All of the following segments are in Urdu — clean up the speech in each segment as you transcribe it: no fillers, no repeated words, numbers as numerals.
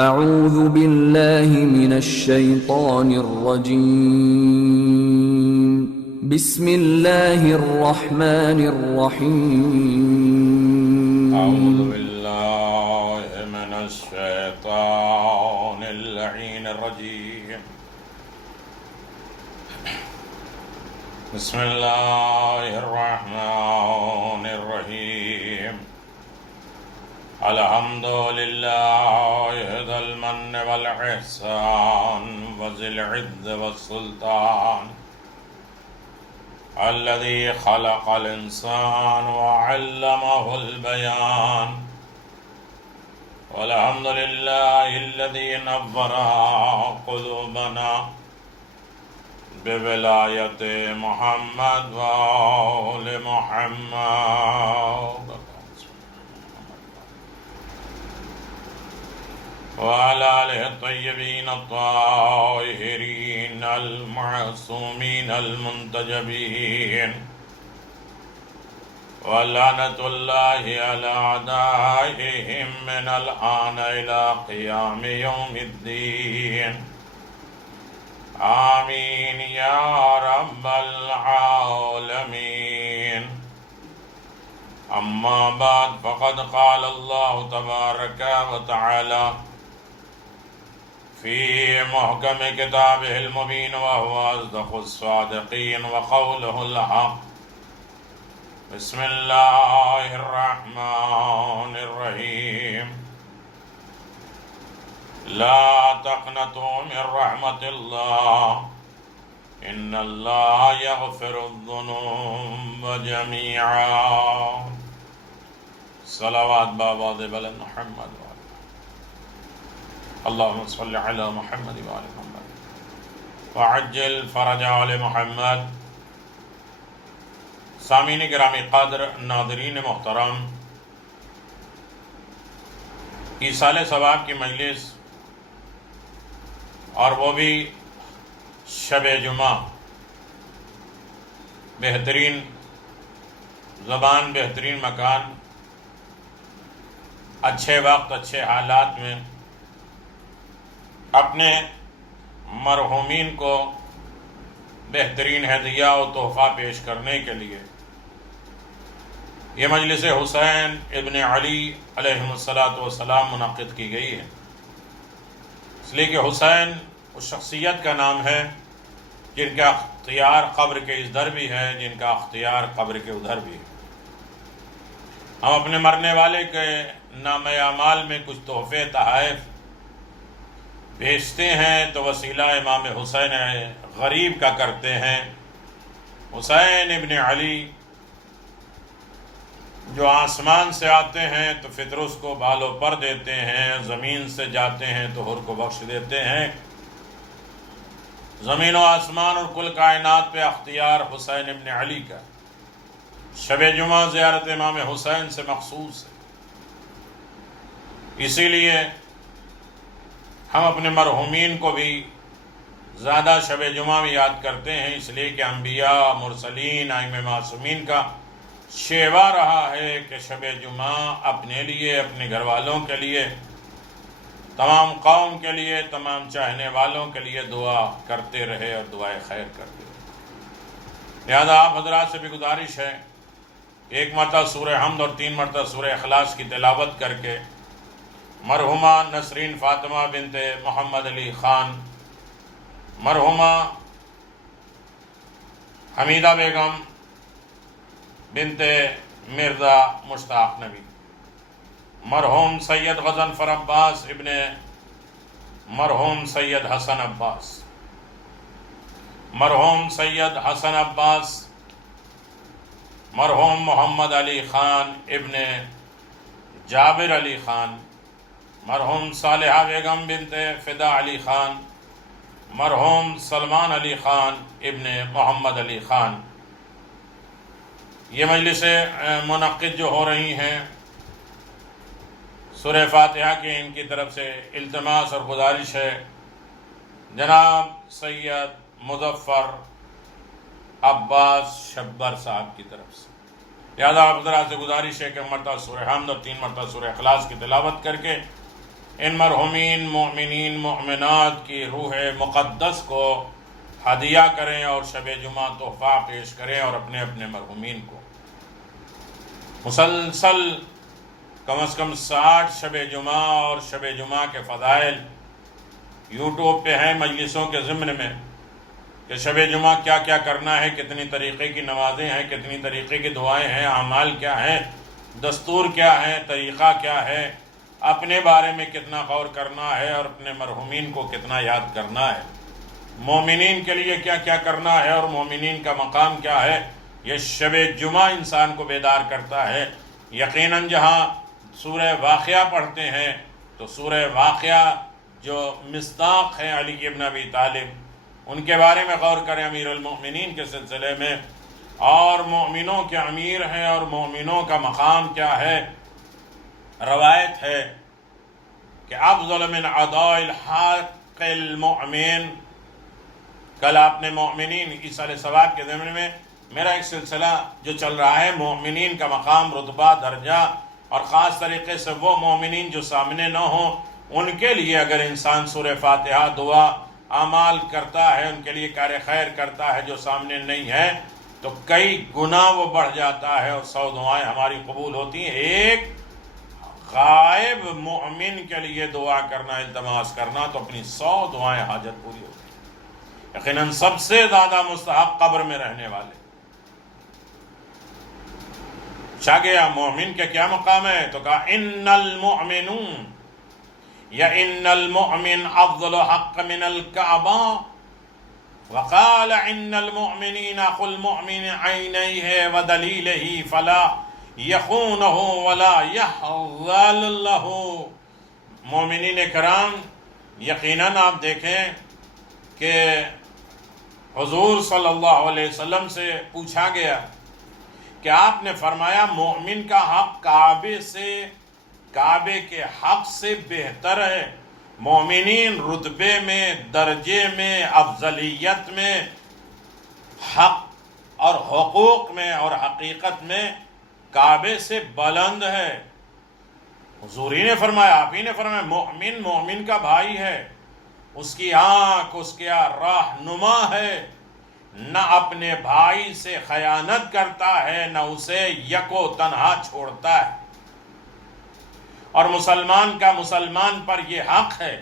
اعوذ باللہ من الشیطان الرجیم بسم اللہ الرحمن الرحیم اعوذ باللہ من الشیطان اللعین الرجیم بسم اللہ الرحمن الرحیم الحمد للہ ذی المن والاحسان وذی العز والسلطان الذي خلق الإنسان وعلمه البيان والحمد لله الذي نور قلوبنا بولاية محمد وآل محمد وعلى آله الطيبين الطاهرين المعصومين المنتجبين ولعنة الله على أعدائهم من الآن إلى قيام يوم الدين آمين يا رب العالمين. أما بعد فقد قال الله تبارك وتعالى في محكم كتابه المبين وهو أصدق الصادقين وقوله الحق. بسم الله الرحمن الرحيم. لا تقنطوا من رحمة الله إن الله يغفر الذنوب جميعا. صلوات بابا بلند محمد اللهم صل على محمد وآل محمد وعجل فرج آل محمد. سامعین گرامی قدر، ناظرین محترم، ایصال ثواب کی مجلس اور وہ بھی شب جمعہ، بہترین زبان، بہترین مکان، اچھے وقت، اچھے حالات میں اپنے مرحومین کو بہترین ہدیہ و تحفہ پیش کرنے کے لیے یہ مجلس حسین ابن علی علیہ السلام منعقد کی گئی ہے. اس لیے کہ حسین اس شخصیت کا نام ہے جن کا اختیار قبر کے اس در بھی ہے، جن کا اختیار قبر کے ادھر بھی ہے. ہم اپنے مرنے والے کے نام اعمال میں کچھ تحفے تحائف بھیجتے ہیں تو وسیلہ امام حسین غریب کا کرتے ہیں. حسین ابن علی جو آسمان سے آتے ہیں تو فطر اس کو بالوں پر دیتے ہیں، زمین سے جاتے ہیں تو حر کو بخش دیتے ہیں. زمین و آسمان اور کل کائنات پہ اختیار حسین ابن علی کا. شب جمعہ زیارت امام حسین سے مخصوص ہے. اسی لیے ہم اپنے مرحومین کو بھی زیادہ شب جمعہ میں یاد کرتے ہیں، اس لیے کہ انبیاء، مرسلین، ائمہ معصومین کا شیوا رہا ہے کہ شب جمعہ اپنے لیے، اپنے گھر والوں کے لیے، تمام قوم کے لیے، تمام چاہنے والوں کے لیے دعا کرتے رہے اور دعائے خیر کرتے رہے. لہذا آپ حضرات سے بھی گزارش ہے کہ ایک مرتبہ سورہ حمد اور 3 مرتبہ سورہ اخلاص کی تلاوت کر کے مرحومہ نسرین فاطمہ بنت محمد علی خان، مرحومہ حمیدہ بیگم بنت مرزا مشتاق نبی، مرحوم سید غضنفر عباس ابن مرحوم سید حسن عباس، مرحوم سید حسن عباس، مرحوم محمد علی خان ابن جابر علی خان، مرحوم صالحہ بیگم بنت فدا علی خان، مرحوم سلمان علی خان ابن محمد علی خان. یہ مجلسیں منعقد جو ہو رہی ہیں، سورہ فاتحہ کی ان کی طرف سے التماس اور گزارش ہے جناب سید مظفر عباس شبر صاحب کی طرف سے. لہذا آپ حضرات سے گزارش ہے کہ مرتبہ سورہ حمد اور 3 مرتبہ سورہ اخلاص کی تلاوت کر کے ان مرحومین مومنین مومنات کی روح مقدس کو ہدیہ کریں اور شب جمعہ تحفہ پیش کریں اور اپنے اپنے مرحومین کو مسلسل کم از کم 60 شب جمعہ اور شب جمعہ کے فضائل یوٹیوب پہ ہیں مجلسوں کے ضمن میں کہ شب جمعہ کیا کیا کرنا ہے، کتنی طریقے کی نمازیں ہیں، کتنی طریقے کی دعائیں ہیں، اعمال کیا ہیں، دستور کیا ہے، طریقہ کیا ہے، اپنے بارے میں کتنا غور کرنا ہے اور اپنے مرحومین کو کتنا یاد کرنا ہے، مومنین کے لیے کیا کیا کرنا ہے اور مومنین کا مقام کیا ہے۔ یہ شب جمعہ انسان کو بیدار کرتا ہے۔ یقیناً جہاں سورہ واقعہ پڑھتے ہیں تو سورہ واقعہ جو مصداق ہیں علی ابن ابی طالب، ان کے بارے میں غور کریں امیر المؤمنین کے سلسلے میں، اور مومنوں کے امیر ہیں اور مومنوں کا مقام کیا ہے۔ روایت ہے کہ افضل من عطاء الحق المؤمن، کل آپ نے مومنین ایصال ثواب کے ضمن میں میرا ایک سلسلہ جو چل رہا ہے مومنین کا مقام، رتبہ، درجہ، اور خاص طریقے سے وہ مومنین جو سامنے نہ ہوں ان کے لیے اگر انسان سورہ فاتحہ، دعا، اعمال کرتا ہے، ان کے لیے کار خیر کرتا ہے جو سامنے نہیں ہے، تو کئی گنا وہ بڑھ جاتا ہے اور 100 دعائیں ہماری قبول ہوتی ہیں۔ ایک غائب مومن کے لیے دعا کرنا، التماس کرنا، تو اپنی 100 دعائیں حاجت پوری ہوتی ہیں۔ یقیناً سب سے زیادہ مستحق قبر میں رہنے والے۔ گیا مومن کے کیا مقام ہے؟ تو کہا ان المؤمنون یا ان المؤمن افضل حق من الکعبہ، وقال ان المؤمنین اخو المؤمن عینیہ ودلیلہ فلا یخونہ ولا یحظل لہ۔ مومنین کرام، یقیناً آپ دیکھیں کہ حضور صلی اللہ علیہ وسلم سے پوچھا گیا کہ آپ نے فرمایا مومن کا حق کعبے کے حق سے بہتر ہے۔ مومنین رتبے میں، درجے میں، افضلیت میں، حق اور حقوق میں اور حقیقت میں کعبے سے بلند ہے۔ حضور ہی نے فرمایا، آپ ہی نے فرمایا، مومن کا بھائی ہے، اس کی آنکھ، اس کا رہنما ہے، نہ اپنے بھائی سے خیانت کرتا ہے، نہ اسے یکو تنہا چھوڑتا ہے۔ اور مسلمان کا مسلمان پر یہ حق ہے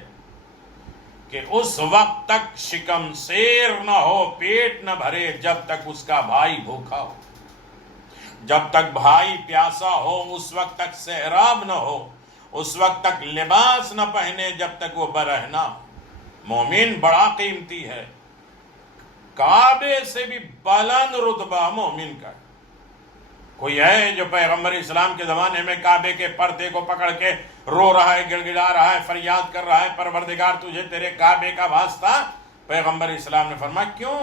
کہ اس وقت تک شکم سیر نہ ہو، پیٹ نہ بھرے جب تک اس کا بھائی بھوکا ہو، جب تک بھائی پیاسا ہو اس وقت تک سحراب نہ ہو، اس وقت تک لباس نہ پہنے جب تک وہ برہنہ ہو۔ مومن بڑا قیمتی ہے، کعبے سے بھی بلند رتبہ مومن کا۔ کوئی ہے جو پیغمبر اسلام کے زمانے میں کعبے کے پردے کو پکڑ کے رو رہا ہے، گڑ گڑا رہا ہے، فریاد کر رہا ہے، پروردگار تجھے تیرے کعبے کا واسطہ؟ پیغمبر اسلام نے فرمایا کیوں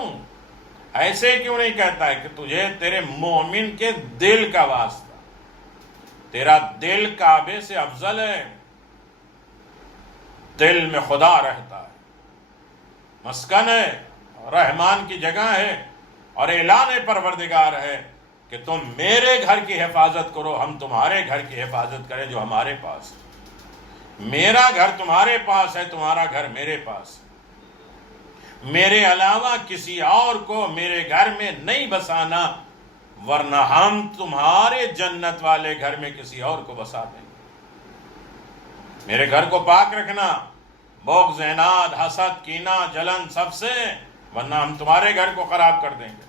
ایسے کیوں نہیں کہتا ہے کہ تجھے تیرے مومن کے دل کا واسطہ، تیرا دل کعبے سے افضل ہے، دل میں خدا رہتا ہے، مسکن ہے، رحمان کی جگہ ہے، اور اعلان پروردگار ہے کہ تم میرے گھر کی حفاظت کرو، ہم تمہارے گھر کی حفاظت کریں جو ہمارے پاس ہے۔ میرا گھر تمہارے پاس ہے، تمہارا گھر میرے پاس ہے۔ میرے علاوہ کسی اور کو میرے گھر میں نہیں بسانا، ورنہ ہم تمہارے جنت والے گھر میں کسی اور کو بسا دیں گے۔ میرے گھر کو پاک رکھنا بغض، عناد، حسد، کینہ، جلن سب سے، ورنہ ہم تمہارے گھر کو خراب کر دیں گے۔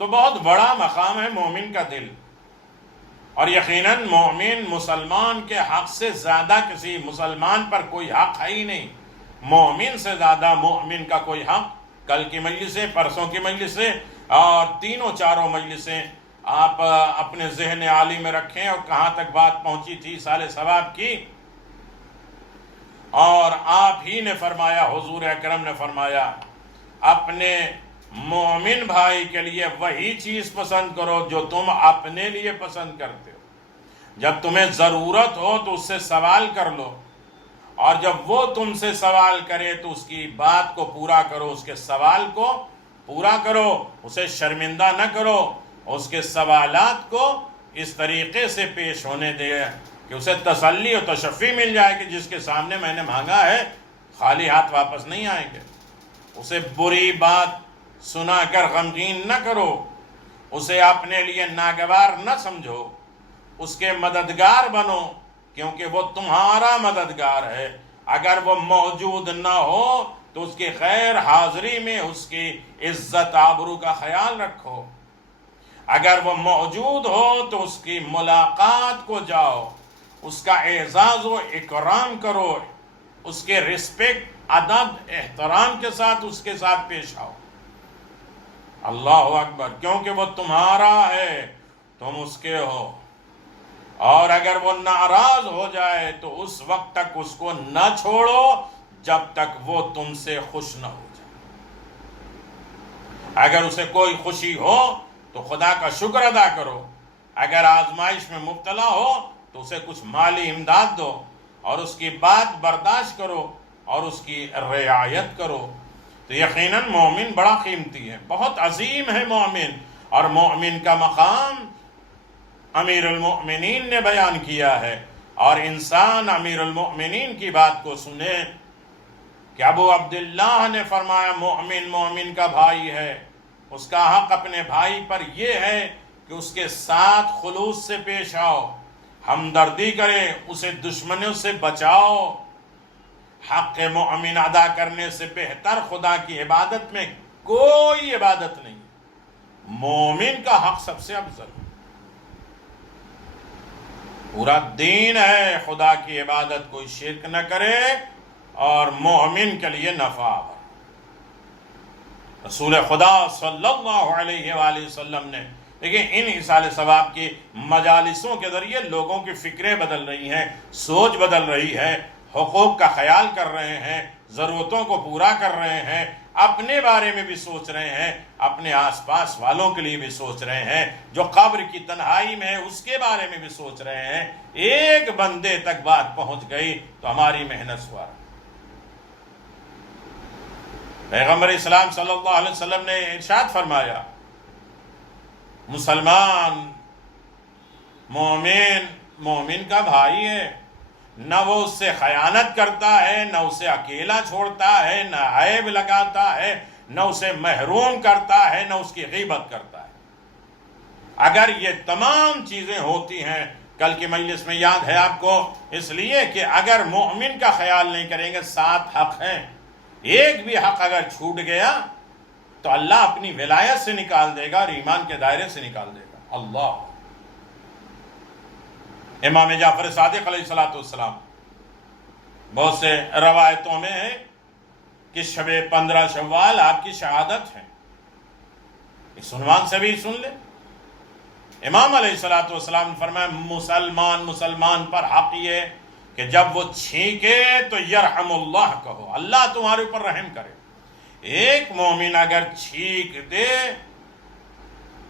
تو بہت بڑا مقام ہے مومن کا دل، اور یقیناً مومن مسلمان کے حق سے زیادہ کسی مسلمان پر کوئی حق ہے ہی نہیں۔ مومن سے زیادہ مومن کا کوئی حق۔ کل کی مجلسیں، پرسوں کی مجلسیں اور تینوں چاروں مجلسیں آپ اپنے ذہن عالی میں رکھیں، اور کہاں تک بات پہنچی تھی سال ثواب کی۔ اور آپ ہی نے فرمایا، حضور اکرم نے فرمایا، اپنے مومن بھائی کے لیے وہی چیز پسند کرو جو تم اپنے لیے پسند کرتے ہو۔ جب تمہیں ضرورت ہو تو اس سے سوال کر لو، اور جب وہ تم سے سوال کرے تو اس کی بات کو پورا کرو، اس کے سوال کو پورا کرو، اسے شرمندہ نہ کرو، اس کے سوالات کو اس طریقے سے پیش ہونے دے کہ اسے تسلی و تشفی مل جائے کہ جس کے سامنے میں نے مانگا ہے خالی ہاتھ واپس نہیں آئیں گے۔ اسے بری بات سنا کر غمگین نہ کرو، اسے اپنے لیے ناگوار نہ سمجھو، اس کے مددگار بنو کیونکہ وہ تمہارا مددگار ہے۔ اگر وہ موجود نہ ہو تو اس کی غیر حاضری میں اس کی عزت آبرو کا خیال رکھو، اگر وہ موجود ہو تو اس کی ملاقات کو جاؤ، اس کا اعزاز و اکرام کرو، اس کے رسپیکٹ، ادب، احترام کے ساتھ اس کے ساتھ پیش آؤ۔ اللہ اکبر، کیونکہ وہ تمہارا ہے، تم اس کے ہو، اور اگر وہ ناراض ہو جائے تو اس وقت تک اس کو نہ چھوڑو جب تک وہ تم سے خوش نہ ہو جائے۔ اگر اسے کوئی خوشی ہو تو خدا کا شکر ادا کرو، اگر آزمائش میں مبتلا ہو تو اسے کچھ مالی امداد دو اور اس کی بات برداشت کرو اور اس کی رعایت کرو۔ تو یقیناً مومن بڑا قیمتی ہے، بہت عظیم ہے مومن، اور مومن کا مقام امیر المؤمنین نے بیان کیا ہے، اور انسان امیر المؤمنین کی بات کو سنے کہ ابو عبداللہ نے فرمایا مومن مومن کا بھائی ہے، اس کا حق اپنے بھائی پر یہ ہے کہ اس کے ساتھ خلوص سے پیش آؤ، ہمدردی کرے، اسے دشمنوں سے بچاؤ۔ حق مومن ادا کرنے سے بہتر خدا کی عبادت میں کوئی عبادت نہیں، مومن کا حق سب سے افضل ہے۔ پورا دین ہے خدا کی عبادت، کوئی شرک نہ کرے اور مومن کے لیے نفع ہے۔ رسول خدا صلی اللہ علیہ وآلہ وسلم نے، دیکھیں ان ایصال ثواب کی مجالسوں کے ذریعے لوگوں کی فکریں بدل رہی ہیں، سوچ بدل رہی ہے، حقوق کا خیال کر رہے ہیں، ضرورتوں کو پورا کر رہے ہیں، اپنے بارے میں بھی سوچ رہے ہیں، اپنے آس پاس والوں کے لیے بھی سوچ رہے ہیں، جو قبر کی تنہائی میں ہے اس کے بارے میں بھی سوچ رہے ہیں۔ ایک بندے تک بات پہنچ گئی تو ہماری محنت سوار۔ پیغمبر اسلام صلی اللہ علیہ وسلم نے ارشاد فرمایا، مسلمان مومن مومن کا بھائی ہے، نہ وہ اس سے خیانت کرتا ہے، نہ اسے اکیلا چھوڑتا ہے، نہ عیب لگاتا ہے، نہ اسے محروم کرتا ہے، نہ اس کی غیبت کرتا ہے۔ اگر یہ تمام چیزیں ہوتی ہیں، کل کی مجلس میں یاد ہے آپ کو، اس لیے کہ اگر مومن کا خیال نہیں کریں گے، 7 حق ہیں، ایک بھی حق اگر چھوٹ گیا تو اللہ اپنی ولایت سے نکال دے گا اور ایمان کے دائرے سے نکال دے گا۔ اللہ، امام جعفر صادق علیہ السلام، بہت سے روایتوں میں ہے کہ شب 15 شوال آپ کی شہادت ہے، اس عنوان سے بھی سن لیں۔ امام علیہ السلام نے فرمایا مسلمان پر حق یہ کہ جب وہ چھینکے تو یرحم اللہ کہو، اللہ تمہارے اوپر رحم کرے۔ ایک مومن اگر چھینک دے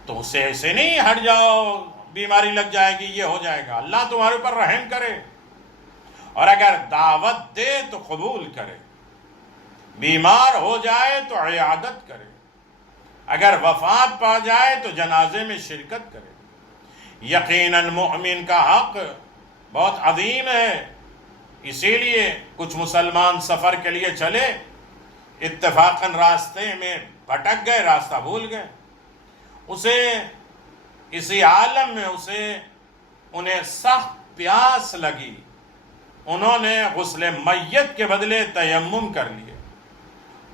تو اسے ایسے نہیں ہٹ جاؤ، بیماری لگ جائے گی، یہ ہو جائے گا، اللہ تمہارے اوپر رحم کرے، اور اگر دعوت دے تو قبول کرے، بیمار ہو جائے تو عیادت کرے، اگر وفات پا جائے تو جنازے میں شرکت کرے۔ یقیناً مومن کا حق بہت عظیم ہے، اسی لیے کچھ مسلمان سفر کے لیے چلے، اتفاقاً راستے میں بھٹک گئے، راستہ بھول گئے، اسے اسی عالم میں انہیں سخت پیاس لگی، انہوں نے غسل میت کے بدلے تیمم کر لیے،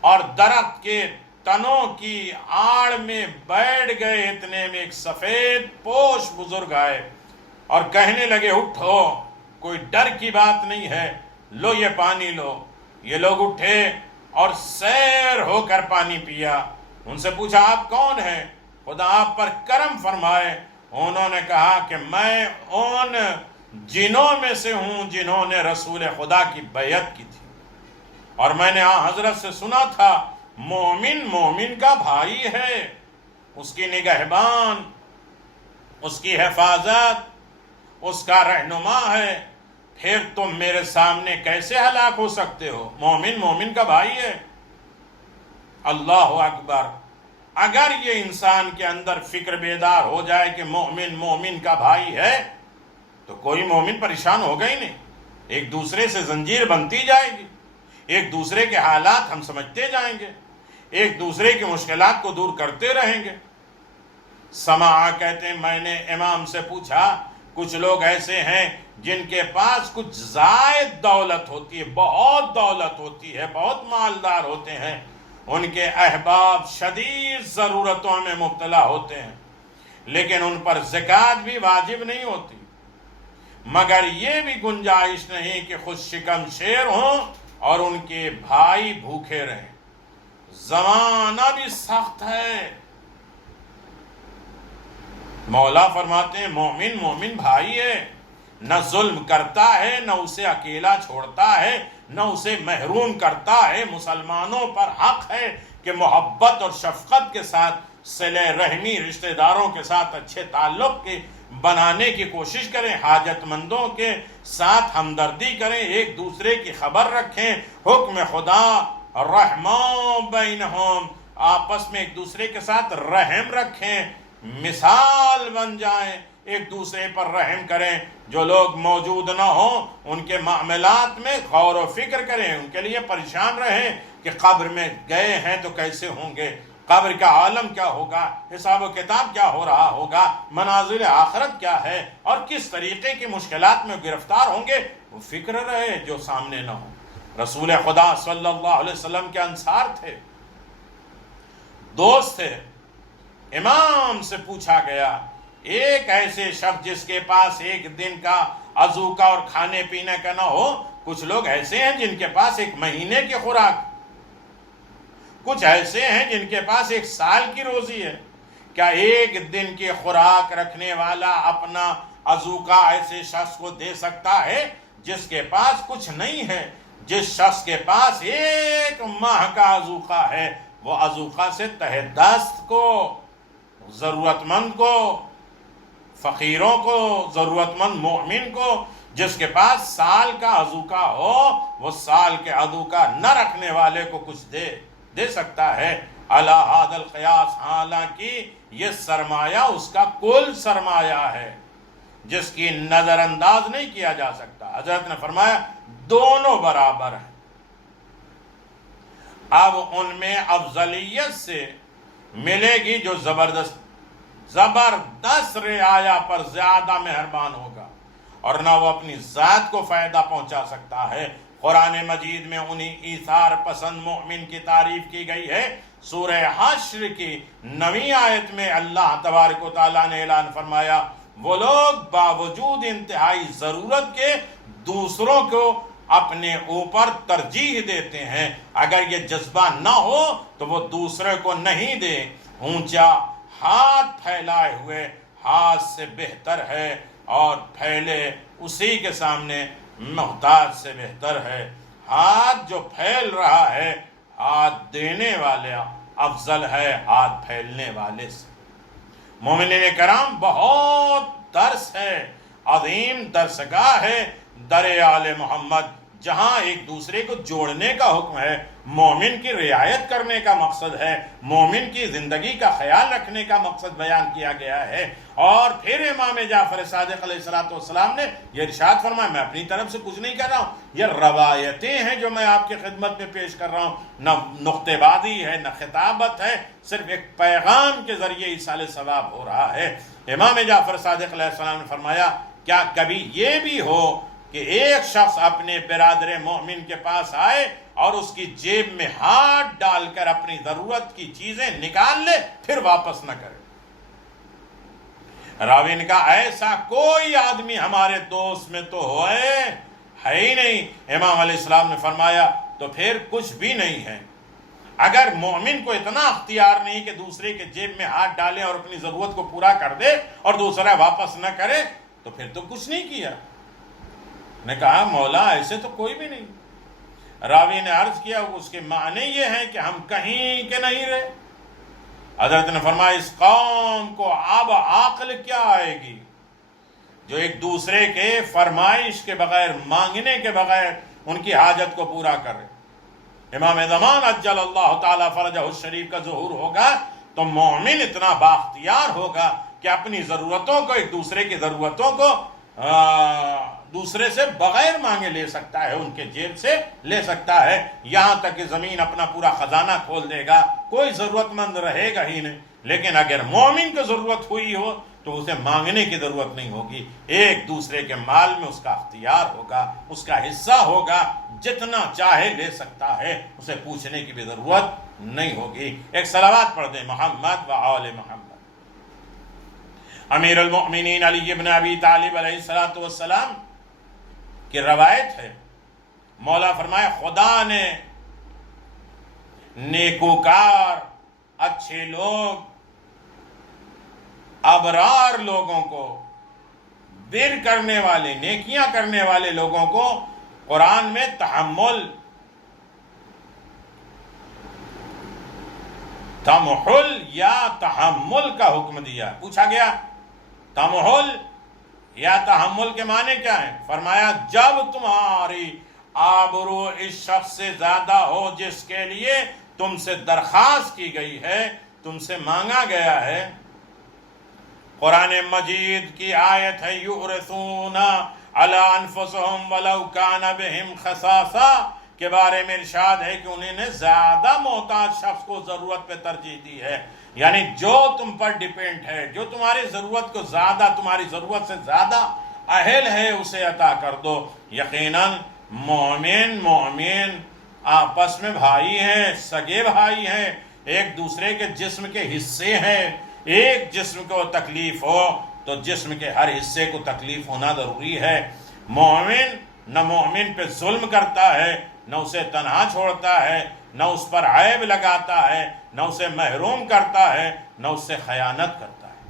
اور درخت کے تنوں کی آڑ میں بیٹھ گئے، اتنے میں ایک سفید پوش بزرگ آئے اور کہنے لگے اٹھو، کوئی ڈر کی بات نہیں ہے، لو یہ پانی لو۔ یہ لوگ اٹھے اور سیر ہو کر پانی پیا۔ ان سے پوچھا آپ کون ہیں، خدا آپ پر کرم فرمائے۔ انہوں نے کہا کہ میں ان جنوں میں سے ہوں جنہوں نے رسول خدا کی بیعت کی تھی، اور میں نے حضرت سے سنا تھا مومن مومن کا بھائی ہے، اس کی نگہبان، اس کی حفاظت، اس کا رہنما ہے، پھر تم میرے سامنے کیسے ہلاک ہو سکتے ہو؟ مومن مومن کا بھائی ہے۔ اللہ اکبر، اگر یہ انسان کے اندر فکر بیدار ہو جائے کہ مومن مومن کا بھائی ہے تو کوئی مومن پریشان ہوگا ہی نہیں. ایک دوسرے سے زنجیر بنتی جائے گی, ایک دوسرے کے حالات ہم سمجھتے جائیں گے, ایک دوسرے کی مشکلات کو دور کرتے رہیں گے. سماع کہتے ہیں میں نے امام سے پوچھا, کچھ لوگ ایسے ہیں جن کے پاس کچھ زائد دولت ہوتی ہے, بہت دولت ہوتی ہے, بہت مالدار ہوتے ہیں, ان کے احباب شدید ضرورتوں میں مبتلا ہوتے ہیں, لیکن ان پر زکوٰۃ بھی واجب نہیں ہوتی, مگر یہ بھی گنجائش نہیں کہ خود شکم شیر ہوں اور ان کے بھائی بھوکے رہیں. زمانہ بھی سخت ہے. مولا فرماتے ہیں مومن مومن بھائی ہے, نہ ظلم کرتا ہے, نہ اسے اکیلا چھوڑتا ہے, نہ اسے محروم کرتا ہے. مسلمانوں پر حق ہے کہ محبت اور شفقت کے ساتھ صلہ رحمی, رشتہ داروں کے ساتھ اچھے تعلق کے بنانے کی کوشش کریں, حاجت مندوں کے ساتھ ہمدردی کریں, ایک دوسرے کی خبر رکھیں. حکم خدا رحماء بینہم, آپس میں ایک دوسرے کے ساتھ رحم رکھیں, مثال بن جائیں, ایک دوسرے پر رحم کریں. جو لوگ موجود نہ ہوں ان کے معاملات میں غور و فکر کریں, ان کے لیے پریشان رہیں کہ قبر میں گئے ہیں تو کیسے ہوں گے, قبر کا عالم کیا ہوگا, حساب و کتاب کیا ہو رہا ہوگا, مناظر آخرت کیا ہے, اور کس طریقے کی مشکلات میں گرفتار ہوں گے. وہ فکر رہے جو سامنے نہ ہو. رسول خدا صلی اللہ علیہ وسلم کے انصار تھے, دوست تھے. امام سے پوچھا گیا, ایک ایسے شخص جس کے پاس ایک دن کا عضو کا اور کھانے پینے کا نہ ہو. کچھ لوگ ایسے ہیں جن کے پاس ایک مہینے کی خوراک, کچھ ایسے ہیں جن کے پاس ایک سال کی روزی ہے. کیا ایک دن کی خوراک رکھنے والا اپنا عضوقہ ایسے شخص کو دے سکتا ہے جس کے پاس کچھ نہیں ہے؟ جس شخص کے پاس ایک ماہ کا عضوقہ ہے, وہ عضوقہ سے تہ دست کو, ضرورت مند کو, فقیروں کو, ضرورت مند مومن کو, جس کے پاس سال کا عضوقہ ہو, وہ سال کے عضوقہ نہ رکھنے والے کو کچھ دے سکتا ہے. علی ھذا القیاس, حالانکہ یہ سرمایہ اس کا کل سرمایہ ہے جس کی نظر انداز نہیں کیا جا سکتا. حضرت نے فرمایا دونوں برابر ہیں. اب ان میں افضلیت سے ملے گی جو زبردست رعایا پر زیادہ مہربان ہوگا, اور نہ وہ اپنی ذات کو فائدہ پہنچا سکتا ہے. قرآن مجید میں انہی ایثار پسند مومن کی تعریف کی گئی ہے. سورہ حشر کی 9ویں آیت میں اللہ تبارک و تعالیٰ نے اعلان فرمایا, وہ لوگ باوجود انتہائی ضرورت کے دوسروں کو اپنے اوپر ترجیح دیتے ہیں. اگر یہ جذبہ نہ ہو تو وہ دوسرے کو نہیں دے. اونچا ہاتھ پھیلائے ہوئے ہاتھ سے بہتر ہے, اور پھیلے اسی کے سامنے محتاج سے بہتر ہے. ہاتھ جو پھیل رہا ہے, ہاتھ دینے والے افضل ہے ہاتھ پھیلنے والے سے. مومنین کرام, بہت درس ہے, عظیم درسگاہ ہے در آل محمد, جہاں ایک دوسرے کو جوڑنے کا حکم ہے, مومن کی رعایت کرنے کا مقصد ہے, مومن کی زندگی کا خیال رکھنے کا مقصد بیان کیا گیا ہے. اور پھر امام جعفر صادق علیہ السلام نے یہ ارشاد فرمایا, میں اپنی طرف سے کچھ نہیں کر رہا ہوں, یہ روایتیں ہیں جو میں آپ کی خدمت میں پیش کر رہا ہوں, نہ نقطے بازی ہے نہ خطابت ہے, صرف ایک پیغام کے ذریعے ایصال ثواب ہو رہا ہے. امام جعفر صادق علیہ السلام نے فرمایا, کیا کبھی یہ بھی ہو کہ ایک شخص اپنے برادر مومن کے پاس آئے اور اس کی جیب میں ہاتھ ڈال کر اپنی ضرورت کی چیزیں نکال لے, پھر واپس نہ کرے؟ راوی نے کہا ایسا کوئی آدمی ہمارے دوست میں تو ہے ہی نہیں. امام علیہ السلام نے فرمایا تو پھر کچھ بھی نہیں ہے. اگر مومن کو اتنا اختیار نہیں کہ دوسرے کے جیب میں ہاتھ ڈالے اور اپنی ضرورت کو پورا کر دے اور دوسرا واپس نہ کرے, تو پھر تو کچھ نہیں کیا. نے کہا مولا ایسے تو کوئی بھی نہیں. راوی نے عرض کیا اس کے معنی یہ ہیں کہ ہم کہیں کے نہیں رہے. حضرت نے فرمایا اس قوم کو اب عقل کیا آئے گی جو ایک دوسرے کے فرمائش کے بغیر, مانگنے کے بغیر ان کی حاجت کو پورا کرے. امام زمان عجل اللہ تعالی فرجہ الشریف کا ظہور ہوگا تو مومن اتنا بااختیار ہوگا کہ اپنی ضرورتوں کو, ایک دوسرے کی ضرورتوں کو دوسرے سے بغیر مانگے لے سکتا ہے، ان کے جیب سے لے سکتا ہے، یہاں تک کہ زمین اپنا پورا خزانہ کھول دے گا، کوئی ضرورت مند رہے گا ہی نہیں۔ لیکن اگر مومن کو ضرورت ہوئی ہو تو اسے مانگنے کی ضرورت نہیں ہوگی، ایک دوسرے کے مال میں اس کا اختیار ہوگا، اس کا حصہ ہوگا، جتنا چاہے لے سکتا ہے، اسے پوچھنے کی بھی ضرورت نہیں ہوگی۔ ایک صلوات پڑھ دیں محمد و آل محمد۔ امیر المؤمنین علی ابن ابی طالب علیہ السلام کی روایت ہے، مولا فرمائے خدا نے نیکوکار، اچھے لوگ، ابرار لوگوں کو، بر کرنے والے، نیکیاں کرنے والے لوگوں کو قرآن میں تحمل، تمحل یا تحمل کا حکم دیا۔ پوچھا گیا تمحل یا تحمل کے معنی کیا ہیں؟ فرمایا جب تمہاری آبرو اس شخص سے زیادہ ہو جس کے لیے تم سے درخواست کی گئی ہے، تم سے مانگا گیا ہے۔ قرآن مجید کی آیت ہے یؤرثون علی انفسہم ولو کان بہم خصاصہ کے بارے میں ارشاد ہے کہ انہیں نے زیادہ محتاج شخص کو ضرورت پہ ترجیح دی ہے، یعنی جو تم پر ڈیپینڈ ہے، جو تمہاری ضرورت کو زیادہ، تمہاری ضرورت سے زیادہ اہل ہے، اسے عطا کر دو۔ یقیناً مومن آپس میں بھائی ہیں، سگے بھائی ہیں، ایک دوسرے کے جسم کے حصے ہیں۔ ایک جسم کو تکلیف ہو تو جسم کے ہر حصے کو تکلیف ہونا ضروری ہے۔ مومن نہ مومن پہ ظلم کرتا ہے، نہ اسے تنہا چھوڑتا ہے، نہ اس پر عیب لگاتا ہے، نہ اسے محروم کرتا ہے، نہ اس سے خیانت کرتا ہے۔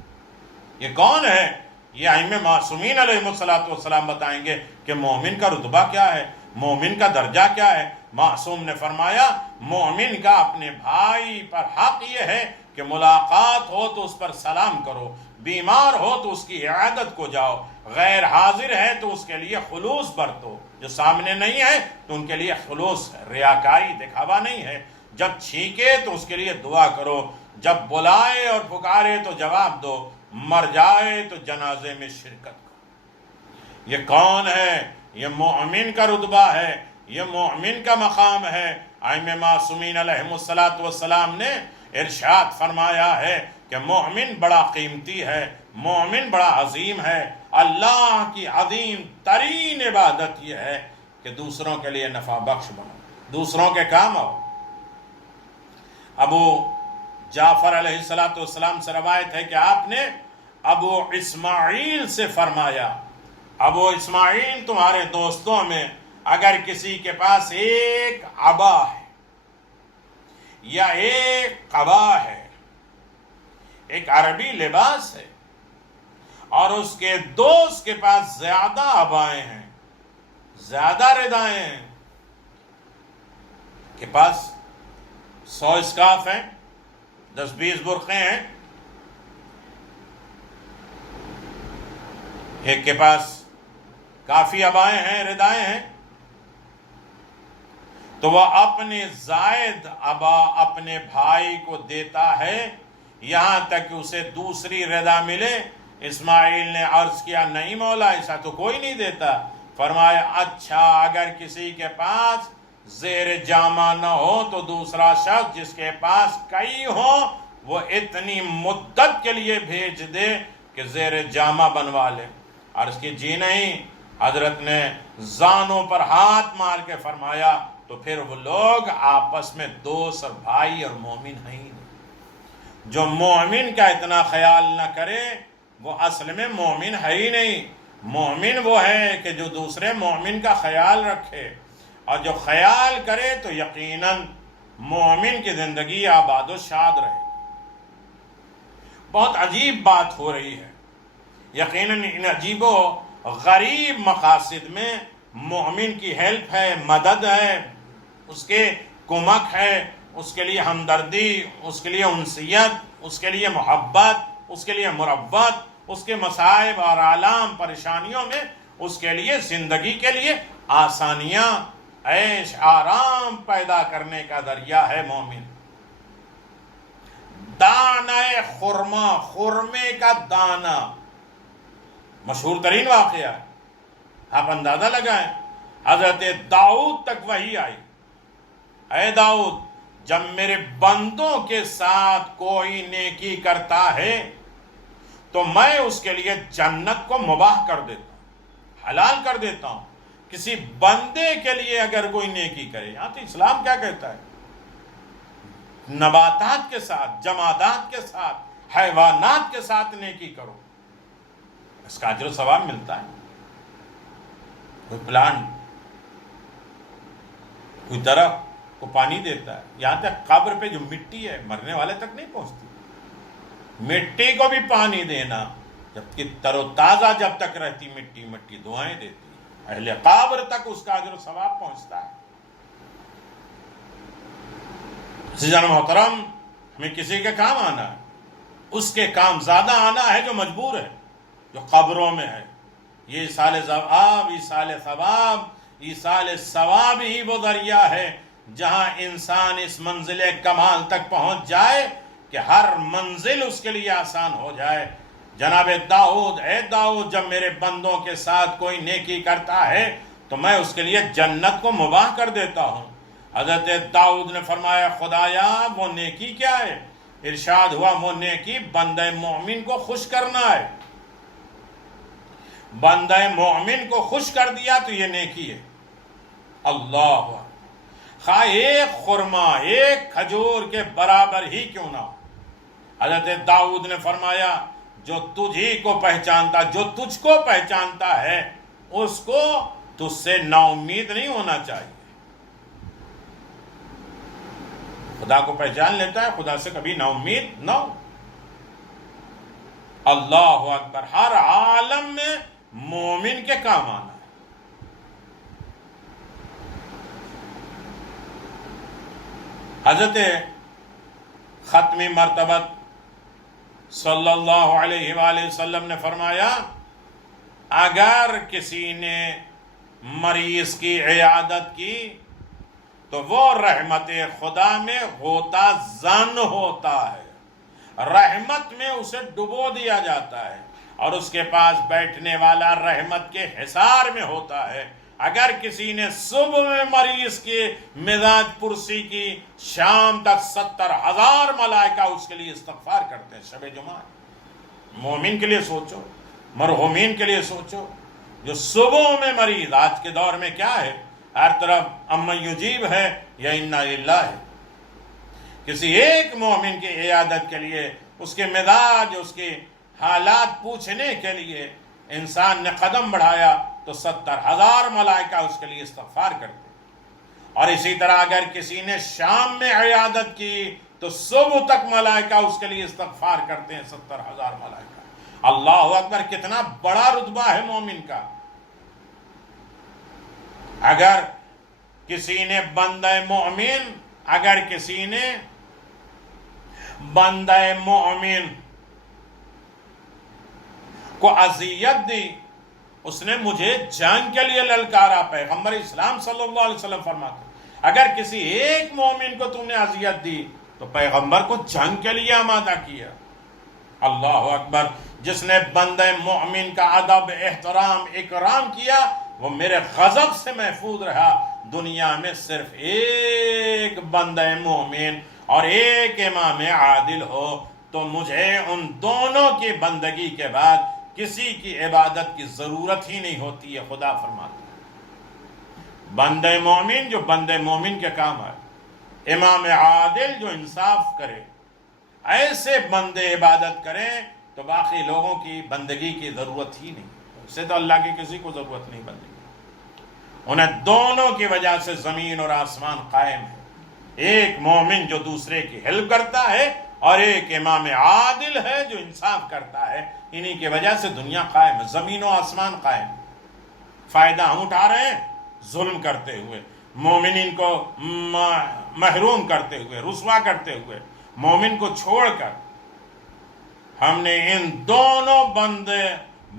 یہ کون ہے؟ یہ ائمہ معصومین علیہ السلام بتائیں گے کہ مومن کا رتبہ کیا ہے، مومن کا درجہ کیا ہے۔ معصوم نے فرمایا مومن کا اپنے بھائی پر حق یہ ہے کہ ملاقات ہو تو اس پر سلام کرو، بیمار ہو تو اس کی عیادت کو جاؤ، غیر حاضر ہے تو اس کے لیے خلوص برتو، جو سامنے نہیں ہے تو ان کے لیے خلوص، ریاکاری، دکھاوا نہیں ہے۔ جب چھینکے تو اس کے لیے دعا کرو، جب بلائے اور پکارے تو جواب دو، مر جائے تو جنازے میں شرکت کرو۔ یہ کون ہے؟ یہ مومن کا رتبہ ہے، یہ مومن کا مقام ہے۔ ائمہ معصومین علیہم السلام نے ارشاد فرمایا ہے کہ مومن بڑا قیمتی ہے، مومن بڑا عظیم ہے۔ اللہ کی عظیم ترین عبادت یہ ہے کہ دوسروں کے لیے نفع بخش بنو، دوسروں کے کام آؤ۔ ابو جعفر علیہ السلام سے روایت ہے کہ آپ نے ابو اسماعیل سے فرمایا، ابو اسماعیل تمہارے دوستوں میں اگر کسی کے پاس ایک عبا ہے یا ایک قبا ہے، ایک عربی لباس ہے، اور اس کے دوست کے پاس زیادہ عبائیں ہیں، زیادہ ردائیں ہیں، کے پاس 100 اسکارف ہیں، 10-20 برقعے ہیں، ایک کے پاس کافی عبائیں ہیں، ردائیں ہیں، تو وہ اپنے زائد عبا اپنے بھائی کو دیتا ہے یہاں تک کہ اسے دوسری ردا ملے۔ اسماعیل نے عرض کیا نہیں مولا، ایسا تو کوئی نہیں دیتا۔ فرمایا اچھا اگر کسی کے پاس زیر جامہ نہ ہو تو دوسرا شخص جس کے پاس کئی ہوں وہ اتنی مدت کے لیے بھیج دے کہ زیر جامہ بنوا لے۔ عرض کی جی نہیں۔ حضرت نے زانوں پر ہاتھ مار کے فرمایا تو پھر وہ لوگ آپس میں دوست اور بھائی اور مومن ہیں ہی نہیں۔ جو مومن کا اتنا خیال نہ کرے وہ اصل میں مومن ہے ہی نہیں۔ مومن وہ ہے کہ جو دوسرے مومن کا خیال رکھے، اور جو خیال کرے تو یقیناً مومن کی زندگی آباد و شاد رہے۔ بہت عجیب بات ہو رہی ہے۔ یقیناً ان عجیب و غریب مقاصد میں مومن کی ہیلپ ہے، مدد ہے، اس کے کمک ہے، اس کے لیے ہمدردی، اس کے لیے انسیت، اس کے لیے محبت، اس کے لیے مربت، اس کے مصائب اور آلام پریشانیوں میں اس کے لیے زندگی کے لیے آسانیاں، عیش آرام پیدا کرنے کا ذریعہ ہے مومن۔ دانہ خرما، خرمے کا دانہ مشہور ترین واقعہ ہے، آپ اندازہ لگائیں، حضرت داؤد تک وحی آئی، اے داؤد جب میرے بندوں کے ساتھ کوئی نیکی کرتا ہے تو میں اس کے لیے جنت کو مباح کر دیتا ہوں، حلال کر دیتا ہوں۔ کسی بندے کے لیے اگر کوئی نیکی کرے، یہاں تو اسلام کیا کہتا ہے، نباتات کے ساتھ، جمادات کے ساتھ، حیوانات کے ساتھ نیکی کرو، اس کا اجر و ثواب ملتا ہے۔ کوئی پلانٹ، کوئی درخت کو پانی دیتا ہے، یہاں تک قبر پہ جو مٹی ہے مرنے والے تک نہیں پہنچتی، مٹی کو بھی پانی دینا، جبکہ تر و تازہ جب تک رہتی مٹی دعائیں دیتی، اہل قبر تک اس کا اجر و ثواب پہنچتا ہے۔ عزیزان محترم، ہمیں کسی کے کام آنا ہے، اس کے کام زیادہ آنا ہے جو مجبور ہے، جو قبروں میں ہے۔ یہ ایصال ثواب، ایصال ثواب، ایصال ثواب ہی وہ ذریعہ ہے جہاں انسان اس منزل کمال تک پہنچ جائے کہ ہر منزل اس کے لیے آسان ہو جائے۔ جناب داؤد، اے داؤد جب میرے بندوں کے ساتھ کوئی نیکی کرتا ہے تو میں اس کے لیے جنت کو مباح کر دیتا ہوں۔ حضرت داؤد نے فرمایا خدایا وہ نیکی کیا ہے؟ ارشاد ہوا وہ نیکی بندہ مومن کو خوش کرنا ہے، بندہ مومن کو خوش کر دیا تو یہ نیکی ہے۔ اللہ، خواہ ایک خرما، ایک کھجور کے برابر ہی کیوں نہ ہو۔ حضرت داؤد نے فرمایا جو تجھ ہی کو پہچانتا، جو تجھ کو پہچانتا ہے اس کو تجھ سے نا امید نہیں ہونا چاہیے۔ خدا کو پہچان لیتا ہے، خدا سے کبھی نا امید نہ ہو۔ اللہ اکبر، ہر عالم میں مومن کے کام آنا ہے۔ حضرت ختمی مرتبت صلی اللہ علیہ وآلہ وسلم نے فرمایا اگر کسی نے مریض کی عیادت کی تو وہ رحمت خدا میں غوطہ زن ہوتا ہے، رحمت میں اسے ڈبو دیا جاتا ہے اور اس کے پاس بیٹھنے والا رحمت کے حصار میں ہوتا ہے۔ اگر کسی نے صبح میں مریض کی مزاج پرسی کی، شام تک 70,000 ملائکہ اس کے لیے استغفار کرتے ہیں۔ شب جمعہ مومن کے لیے سوچو، مرحومین کے لیے سوچو، جو صبح میں مریض، آج کے دور میں کیا ہے، ہر طرف امن یجیب ہے یا انا للہ ہے۔ کسی ایک مومن کی عیادت کے لیے، اس کے مزاج، اس کے حالات پوچھنے کے لیے انسان نے قدم بڑھایا تو 70,000 ملائکہ اس کے لیے استغفار کرتے۔ اور اسی طرح اگر کسی نے شام میں عیادت کی تو صبح تک ملائکہ اس کے لیے استغفار کرتے ہیں، 70,000 ملائکہ۔ اللہ اکبر، کتنا بڑا رتبہ ہے مومن کا۔ اگر کسی نے بندہ مومن کو اذیت دی، اس نے مجھے جنگ کے لیے للکارا، پیغمبر اسلام صلی اللہ علیہ وسلم فرماتے اگر کسی ایک مومن کو تم نے اذیت دی تو پیغمبر کو جنگ کے لیے آمادہ کیا۔ اللہ اکبر، جس نے بندہ مومن کا ادب، احترام، اکرام کیا وہ میرے غضب سے محفوظ رہا۔ دنیا میں صرف ایک بندہ مومن اور ایک امام عادل ہو تو مجھے ان دونوں کی بندگی کے بعد کسی کی عبادت کی ضرورت ہی نہیں ہوتی ہے، خدا فرماتا ہے۔ بندہ مومن جو بندہ مومن کے کام آئے، امام عادل جو انصاف کرے، ایسے بندے عبادت کریں تو باقی لوگوں کی بندگی کی ضرورت ہی نہیں، اس سے تو اللہ کی کسی کو ضرورت نہیں بندگی۔ انہیں دونوں کی وجہ سے زمین اور آسمان قائم ہے، ایک مومن جو دوسرے کی ہیلپ کرتا ہے اور ایک امام عادل ہے جو انصاف کرتا ہے، انہی کی وجہ سے دنیا قائم ہے، زمین و آسمان قائم ہے۔ فائدہ ہم اٹھا رہے ہیں ظلم کرتے ہوئے، مومنین کو محروم کرتے ہوئے، رسوا کرتے ہوئے، مومن کو چھوڑ کر۔ ہم نے ان دونوں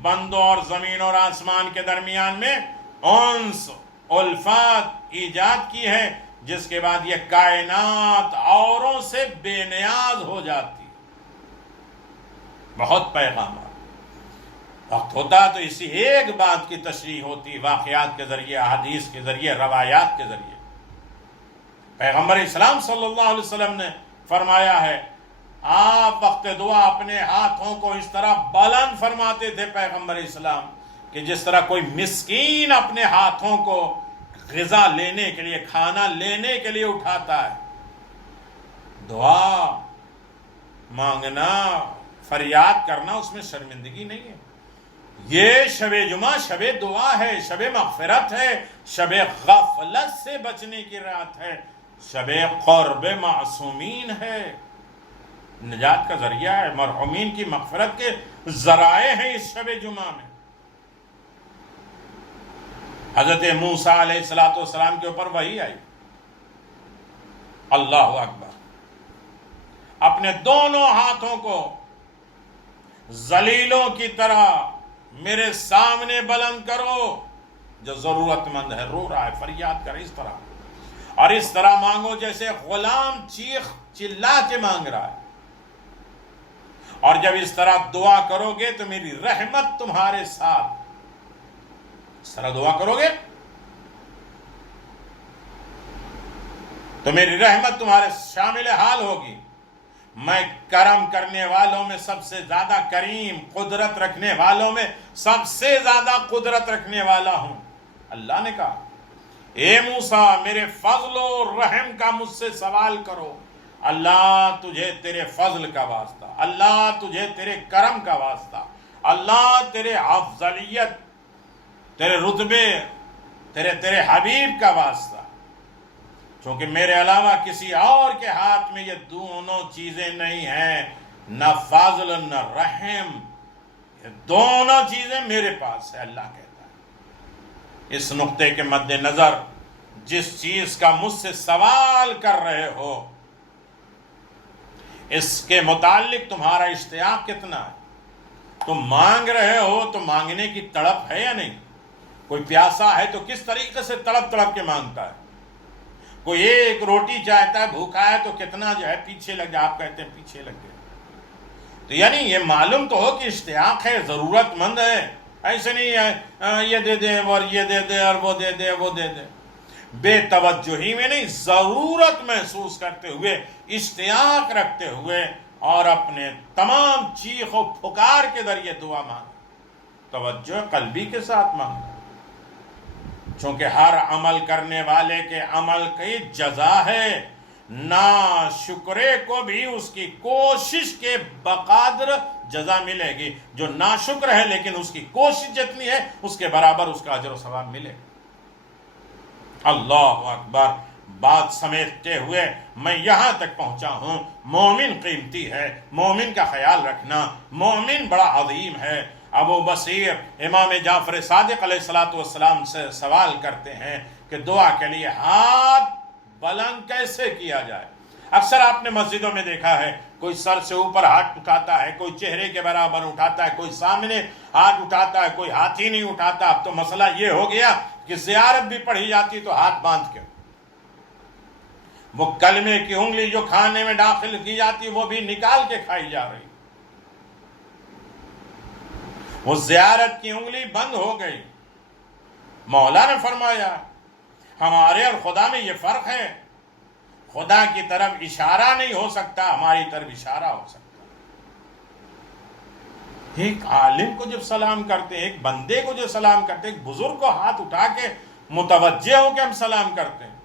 بندوں اور زمین اور آسمان کے درمیان میں انس، الفت ایجاد کی ہے، جس کے بعد یہ کائنات اوروں سے بے نیاز ہو جاتی۔ بہت پیغامات، وقت ہوتا تو اسی ایک بات کی تشریح ہوتی، واقعات کے ذریعے، احادیث کے ذریعے، روایات کے ذریعے۔ پیغمبر اسلام صلی اللہ علیہ وسلم نے فرمایا ہے، آپ وقت دعا اپنے ہاتھوں کو اس طرح بلند فرماتے تھے پیغمبر اسلام کہ جس طرح کوئی مسکین اپنے ہاتھوں کو غذا لینے کے لیے، کھانا لینے کے لیے اٹھاتا ہے۔ دعا مانگنا، فریاد کرنا، اس میں شرمندگی نہیں ہے۔ یہ شب جمعہ شب دعا ہے، شب مغفرت ہے، شب غفلت سے بچنے کی رات ہے، شب قرب معصومین ہے، نجات کا ذریعہ ہے، مرحومین کی مغفرت کے ذرائع ہیں اس شب جمعہ میں۔ حضرت موسیٰ علیہ السلام کے اوپر وحی آئی، اللہ اکبر، اپنے دونوں ہاتھوں کو ذلیلوں کی طرح میرے سامنے بلند کرو، جو ضرورت مند ہے، رو رہا ہے، فریاد کر، اس طرح، اور اس طرح مانگو جیسے غلام چیخ چلا کے مانگ رہا ہے۔ اور جب اس طرح دعا کرو گے تو میری رحمت تمہارے ساتھ، اس طرح دعا کرو گے تو میری رحمت تمہارے شامل حال ہوگی۔ میں کرم کرنے والوں میں سب سے زیادہ کریم، قدرت رکھنے والوں میں سب سے زیادہ قدرت رکھنے والا ہوں۔ اللہ نے کہا، اے موسیٰ، میرے فضل و رحم کا مجھ سے سوال کرو، اللہ تجھے تیرے فضل کا واسطہ، اللہ تجھے تیرے کرم کا واسطہ، اللہ تیرے افضلیت، تیرے رتبے، تیرے حبیب کا واسطہ، کیونکہ میرے علاوہ کسی اور کے ہاتھ میں یہ دونوں چیزیں نہیں ہیں، نہ فضل نہ رحم، یہ دونوں چیزیں میرے پاس ہے، اللہ کہتا ہے۔ اس نقطے کے مد نظر جس چیز کا مجھ سے سوال کر رہے ہو، اس کے متعلق تمہارا اشتیاق کتنا ہے؟ تم مانگ رہے ہو تو مانگنے کی تڑپ ہے یا نہیں؟ کوئی پیاسا ہے تو کس طریقے سے تڑپ تڑپ کے مانگتا ہے؟ کوئی ایک روٹی چاہتا ہے، بھوکا ہے تو کتنا جو ہے پیچھے لگ جائے، آپ کہتے ہیں پیچھے لگ گئے۔ تو یعنی یہ معلوم تو ہو کہ اشتیاق ہے، ضرورت مند ہے، ایسے نہیں ہے یہ دے دے اور یہ دے دے اور وہ دے دے وہ دے دے، بے توجہی میں نہیں، ضرورت محسوس کرتے ہوئے، اشتیاق رکھتے ہوئے، اور اپنے تمام چیخ و پکار کے ذریعے دعا مانگ، توجہ قلبی کے ساتھ مانگ، چونکہ ہر عمل کرنے والے کے عمل کی جزا ہے، نا شکرے کو بھی اس کی کوشش کے بقدر جزا ملے گی، جو نا شکر ہے لیکن اس کی کوشش جتنی ہے اس کے برابر اس کا اجر و ثواب ملے گا۔ اللہ اکبر۔ بات سمیٹتے ہوئے میں یہاں تک پہنچا ہوں، مومن قیمتی ہے، مومن کا خیال رکھنا، مومن بڑا عظیم ہے۔ ابو بصیر امام جعفر صادق علیہ السلام سے سوال کرتے ہیں کہ دعا کے لیے ہاتھ بلند کیسے کیا جائے؟ اکثر آپ نے مسجدوں میں دیکھا ہے، کوئی سر سے اوپر ہاتھ اٹھاتا ہے، کوئی چہرے کے برابر اٹھاتا ہے، کوئی سامنے ہاتھ اٹھاتا ہے، کوئی ہاتھ ہی نہیں اٹھاتا۔ اب تو مسئلہ یہ ہو گیا کہ زیارت بھی پڑھی جاتی تو ہاتھ باندھ کے، وہ کلمے کی انگلی جو کھانے میں داخل کی جاتی وہ بھی نکال کے کھائی جا رہی، وہ زیارت کی انگلی بند ہو گئی۔ مولا نے فرمایا ہمارے اور خدا میں یہ فرق ہے، خدا کی طرف اشارہ نہیں ہو سکتا، ہماری طرف اشارہ ہو سکتا۔ ایک عالم کو جب سلام کرتے ہیں، ایک بندے کو جو سلام کرتے ہیں، ایک بزرگ کو ہاتھ اٹھا کے متوجہ ہو کے ہم سلام کرتے ہیں۔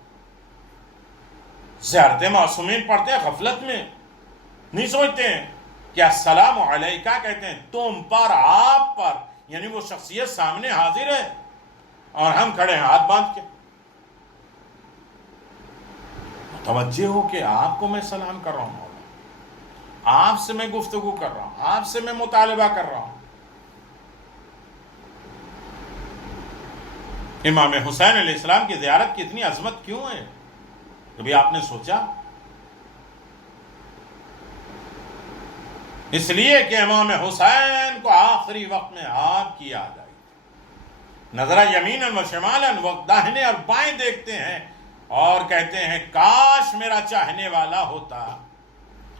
زیارت معصومین پڑھتے ہیں غفلت میں، نہیں سوچتے ہیں کہ السلام علیکہ کہتے ہیں تم پر، آپ پر، یعنی وہ شخصیت سامنے حاضر ہے اور ہم کھڑے ہیں ہاتھ باندھ کے۔ توجہ ہو کہ آپ کو میں سلام کر رہا ہوں، مولا آپ سے میں گفتگو کر رہا ہوں، آپ سے میں مطالبہ کر رہا ہوں۔ امام حسین علیہ السلام کی زیارت کی اتنی عظمت کیوں ہے؟ کبھی آپ نے سوچا؟ اس لیے کہ امام حسین کو آخری وقت میں آپ کی یاد آئی، نظرہ یمیناً و شمالاً، وہ داہنے اور بائیں دیکھتے ہیں اور کہتے ہیں کاش میرا چاہنے والا ہوتا،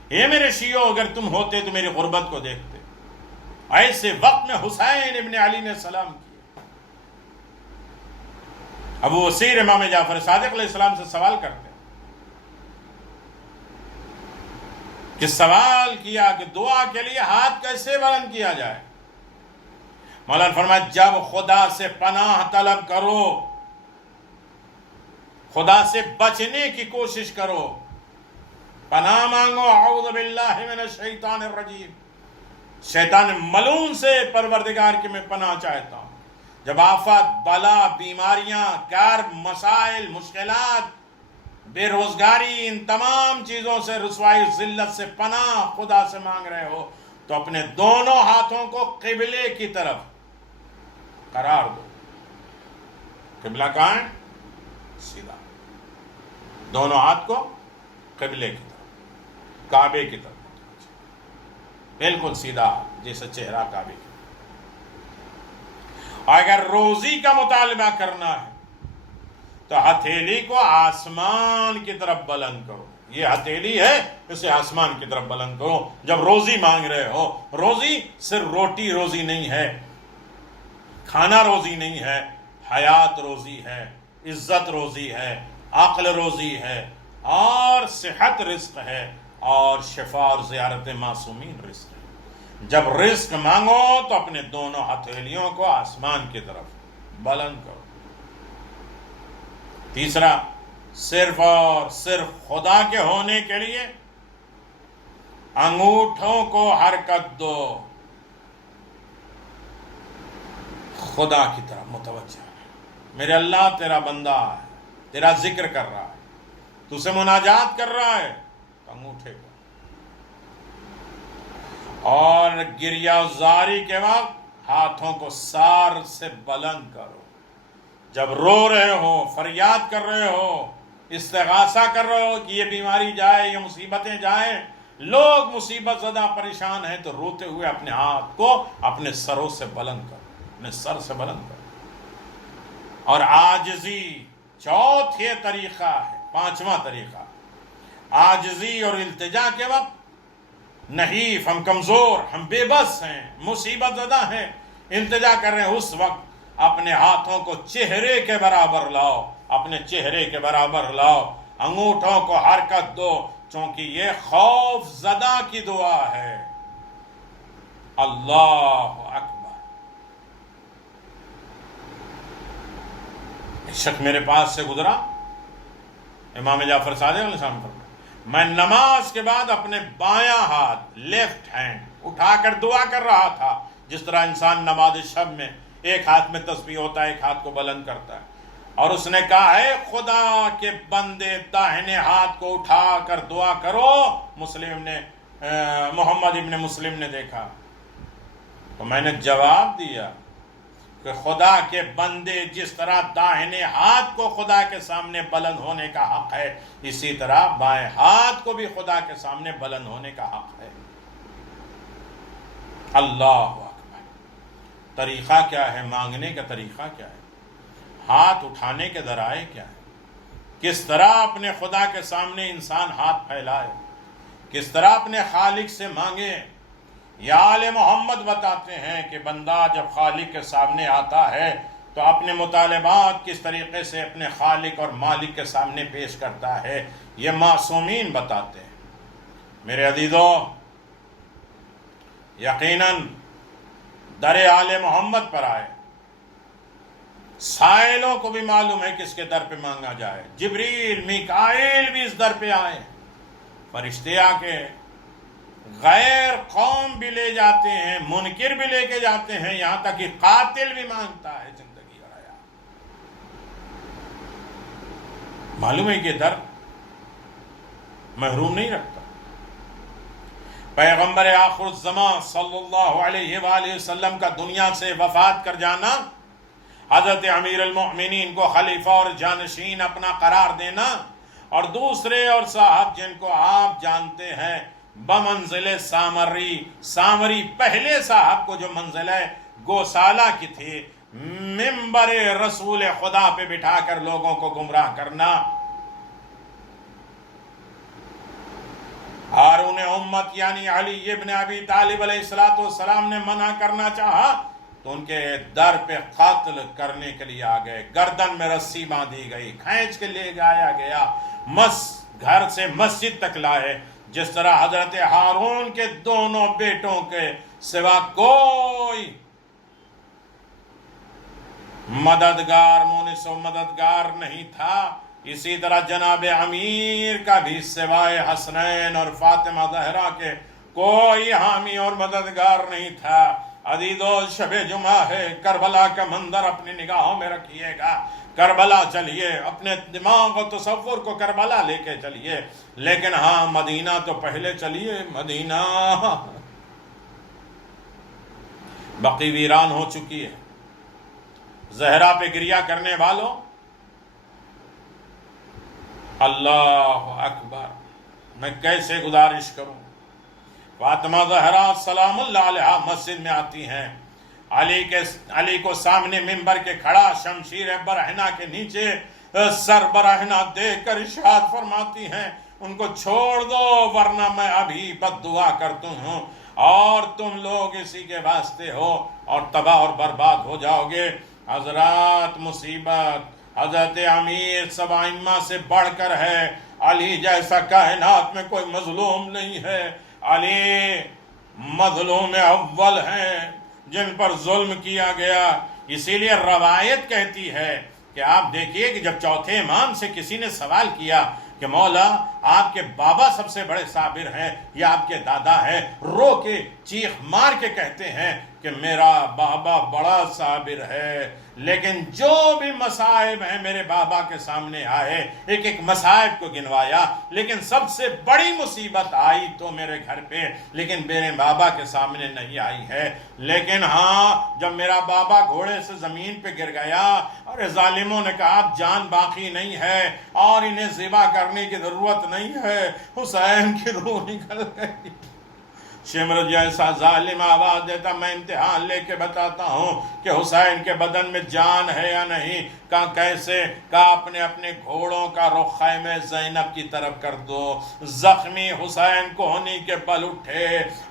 اے میرے شیعو اگر تم ہوتے تو میری غربت کو دیکھتے، ایسے وقت میں حسین ابن علی نے سلام کیا۔ ابو اسیر امام جعفر صادق علیہ السلام سے سوال کرتے ہیں کہ سوال کیا کہ دعا کے لیے ہاتھ کیسے بلند کیا جائے؟ مولانا فرمایا جب خدا سے پناہ طلب کرو، خدا سے بچنے کی کوشش کرو، پناہ مانگو، اعوذ باللہ من الشیطان الرجیم، شیطان ملعون سے پروردگار کی میں پناہ چاہتا ہوں۔ جب آفات، بلا، بیماریاں، کرب، مسائل، مشکلات، بے روزگاری، ان تمام چیزوں سے، رسوائی، ذلت سے پناہ خدا سے مانگ رہے ہو تو اپنے دونوں ہاتھوں کو قبلے کی طرف قرار دو۔ قبلہ کہاں ہے؟ سیدھا، دونوں ہاتھ کو قبلے کی طرف، کعبے کی طرف، بالکل سیدھا جیسے چہرہ کعبے کی۔ اگر روزی کا مطالبہ کرنا ہے تو ہتھیلی کو آسمان کی طرف بلند کرو۔ یہ ہتھیلی ہے، اسے آسمان کی طرف بلند کرو جب روزی مانگ رہے ہو۔ روزی صرف روٹی روزی نہیں ہے، کھانا روزی نہیں ہے، حیات روزی ہے، عزت روزی ہے، عقل روزی ہے، اور صحت رزق ہے، اور شفا اور زیارت معصومین رزق ہے۔ جب رزق مانگو تو اپنے دونوں ہتھیلیوں کو آسمان کی طرف بلند کرو۔ تیسرا، صرف اور صرف خدا کے ہونے کے لیے انگوٹھوں کو حرکت دو، خدا کی طرف متوجہ ہے۔ میرے اللہ تیرا بندہ ہے، تیرا ذکر کر رہا ہے، تو سے مناجات کر رہا ہے، تو انگوٹھے کو، اور گریہ زاری کے وقت ہاتھوں کو سار سے بلند کرو۔ جب رو رہے ہو، فریاد کر رہے ہو، استغاثہ کر رہے ہو کہ یہ بیماری جائے، یہ مصیبتیں جائیں، لوگ مصیبت زدہ پریشان ہیں، تو روتے ہوئے اپنے ہاتھ کو اپنے سروں سے بلند کرو، اپنے سر سے بلند کرو۔ اور عاجزی چوتھے طریقہ ہے، پانچواں طریقہ، عاجزی اور التجا کے وقت نحیف، ہم کمزور، ہم بے بس ہیں، مصیبت زدہ ہیں، التجا کر رہے ہیں، اس وقت اپنے ہاتھوں کو چہرے کے برابر لاؤ، اپنے چہرے کے برابر لاؤ، انگوٹھوں کو حرکت دو، چونکہ یہ خوف زدہ کی دعا ہے۔ اللہ اکبر۔ ایک شخص میرے پاس سے گزرا، امام جعفر صادق علیہ السلام پر، میں نماز کے بعد اپنے بایاں ہاتھ، لیفٹ ہینڈ اٹھا کر دعا کر رہا تھا، جس طرح انسان نماز شب میں ایک ہاتھ میں تسبیح ہوتا ہے، ایک ہاتھ کو بلند کرتا ہے، اور اس نے کہا ہے خدا کے بندے داہنے ہاتھ کو اٹھا کر دعا کرو۔ محمد ابن مسلم نے دیکھا، تو میں نے جواب دیا کہ خدا کے بندے جس طرح داہنے ہاتھ کو خدا کے سامنے بلند ہونے کا حق ہے، اسی طرح بائیں ہاتھ کو بھی خدا کے سامنے بلند ہونے کا حق ہے۔ اللہ اکبر۔ طریقہ کیا ہے؟ مانگنے کا طریقہ کیا ہے؟ ہاتھ اٹھانے کے ذرائع کیا ہے؟ کس طرح اپنے خدا کے سامنے انسان ہاتھ پھیلائے، کس طرح اپنے خالق سے مانگے۔ یا آل محمد بتاتے ہیں کہ بندہ جب خالق کے سامنے آتا ہے تو اپنے مطالبات کس طریقے سے اپنے خالق اور مالک کے سامنے پیش کرتا ہے، یہ معصومین بتاتے ہیں۔ میرے عزیزو، یقیناً در آل محمد پر آئے، سائلوں کو بھی معلوم ہے کس کے در پہ مانگا جائے، جبریل، میکائیل بھی اس در پہ آئے، فرشتے آ کے غیر قوم بھی لے جاتے ہیں، منکر بھی لے کے جاتے ہیں، یہاں تک کہ قاتل بھی مانگتا ہے زندگی اور حیات۔ معلوم ہے کہ در محروم نہیں رکھتا۔ پیغمبر آخر الزمان صلی اللہ علیہ وآلہ وسلم کا دنیا سے وفات کر جانا، حضرت امیر المؤمنین کو خلیفہ اور جانشین اپنا قرار دینا، اور دوسرے اور صاحب جن کو آپ جانتے ہیں بمنزل سامری پہلے صاحب کو جو منزلہ گوسالہ کی تھی، ممبر رسول خدا پہ بٹھا کر لوگوں کو گمراہ کرنا، اور ہارون امت یعنی علی ابن ابی طالب علیہ السلام نے منع کرنا چاہا تو ان کے در پہ قتل کرنے کے لیے آ گئے، گردن میں رسی باندھی گئی، کھینچ کے لے جایا گیا، گھر سے مسجد تک لائے۔ جس طرح حضرت ہارون کے دونوں بیٹوں کے سوا کوئی مددگار، مونس و مددگار نہیں تھا، اسی طرح جناب امیر کا بھی سوائے حسنین اور فاطمہ زہرا کے کوئی حامی اور مددگار نہیں تھا۔ عزیزو، شب جمعہ ہے، کربلا کا منظر اپنی نگاہوں میں رکھیے گا، کربلا چلیے، اپنے دماغ و تصور کو کربلا لے کے چلیے، لیکن ہاں مدینہ تو پہلے چلیے۔ مدینہ بقی ویران ہو چکی ہے۔ زہرا پہ گریہ کرنے والوں، اللہ اکبر، میں کیسے گزارش کروں۔ فاطمہ زہرا سلام اللہ علیہا مسجد میں آتی ہیں، علی کو سامنے منبر کے کھڑا شمشیر برہنہ کے نیچے سر برہنہ دے کر ارشاد فرماتی ہیں، ان کو چھوڑ دو ورنہ میں ابھی بد دعا کرتا ہوں اور تم لوگ اسی کے واسطے ہو اور تباہ اور برباد ہو جاؤ گے۔ حضرات، مصیبت حضرت امیر سب ائمہ سے بڑھ کر ہے۔ علی جیسا کائنات میں کوئی مظلوم نہیں ہے۔ علی مظلوم اول ہیں جن پر ظلم کیا گیا۔ اسی لیے روایت کہتی ہے کہ آپ دیکھیے کہ جب چوتھے امام سے کسی نے سوال کیا کہ مولا آپ کے بابا سب سے بڑے صابر ہیں یا آپ کے دادا ہیں، رو کے چیخ مار کے کہتے ہیں کہ میرا بابا بڑا صابر ہے، لیکن جو بھی مصائب ہیں میرے بابا کے سامنے آئے، ایک ایک مصائب کو گنوایا، لیکن سب سے بڑی مصیبت آئی تو میرے گھر پہ لیکن میرے بابا کے سامنے نہیں آئی ہے۔ لیکن ہاں جب میرا بابا گھوڑے سے زمین پہ گر گیا اور ظالموں نے کہا اب جان باقی نہیں ہے اور انہیں ذبح کرنے کی ضرورت نہیں ہے، حسین کی روح نکل گئی۔ شمر جیسا ظالم آواز دیتا، میں امتحان لے کے بتاتا ہوں کہ حسین کے بدن میں جان ہے یا نہیں۔ کہا کیسے؟ کہا اپنے گھوڑوں کا رخ خیمہ زینب کی طرف کر دو۔ زخمی حسین کوہنی کے بل اٹھے،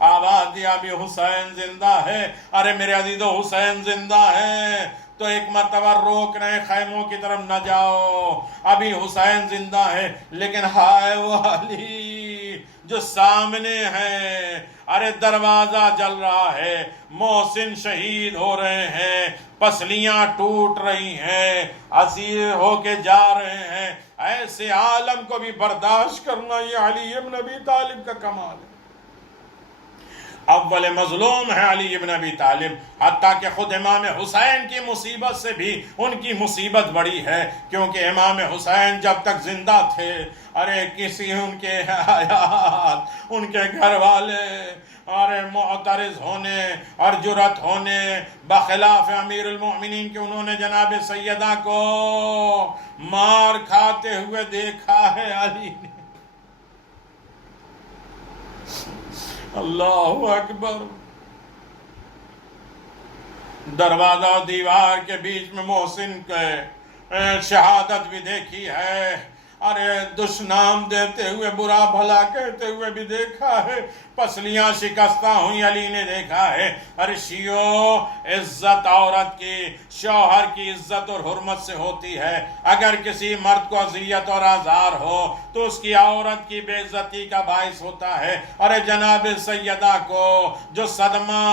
آواز دیا بھی حسین زندہ ہے۔ ارے میرے عزیزو، حسین زندہ ہے تو ایک مرتبہ روک رہے خیموں کی طرف نہ جاؤ، ابھی حسین زندہ ہے۔ لیکن ہائے وہ علی جو سامنے ہے، ارے دروازہ جل رہا ہے، محسن شہید ہو رہے ہیں، پسلیاں ٹوٹ رہی ہیں، اسیر ہو کے جا رہے ہیں، ایسے عالم کو بھی برداشت کرنا یہ علی ابن ابی طالب کا کمال ہے۔ اول مظلوم ہے علی ابن ابی طالب، حتیٰ کہ خود امام حسین کی مصیبت سے بھی ان کی مصیبت بڑی ہے، کیونکہ امام حسین جب تک زندہ تھے، ارے کسی ان کے حیات، ان کے گھر والے ارے معترض ہونے اور جرأت ہونے بخلاف امیر المؤمنین کہ انہوں نے جناب سیدہ کو مار کھاتے ہوئے دیکھا ہے علی نے۔ اللہ اکبر، دروازہ و دیوار کے بیچ میں محسن کے شہادت بھی دیکھی ہے، ارے دشنام دیتے ہوئے برا بھلا کہتے ہوئے بھی دیکھا ہے، پسلیاں شکستہ ہوئی علی نے دیکھا ہے۔ ارے شیعو، عزت عورت کی، شوہر کی عزت اور حرمت سے ہوتی ہے۔ اگر کسی مرد کو اذیت اور آزار ہو تو اس کی عورت کی بے عزتی کا باعث ہوتا ہے۔ ارے جناب سیدہ کو جو صدمہ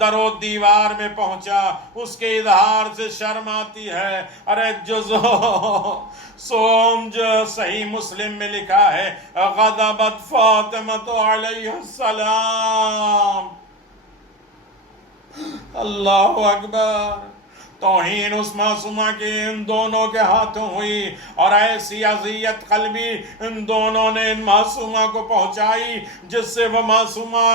در و دیوار میں پہنچا، اس کے اظہار سے شرم آتی ہے۔ ارے جو صحیح مسلم میں لکھا ہے، غضبت فاطمہ علیہ السلام، اللہ اکبر، توہین اس معصومہ کی ان دونوں کے ہاتھوں ہوئی، اور ایسی اذیت قلبی ان دونوں نے ان معصومہ کو پہنچائی جس سے وہ معصومہ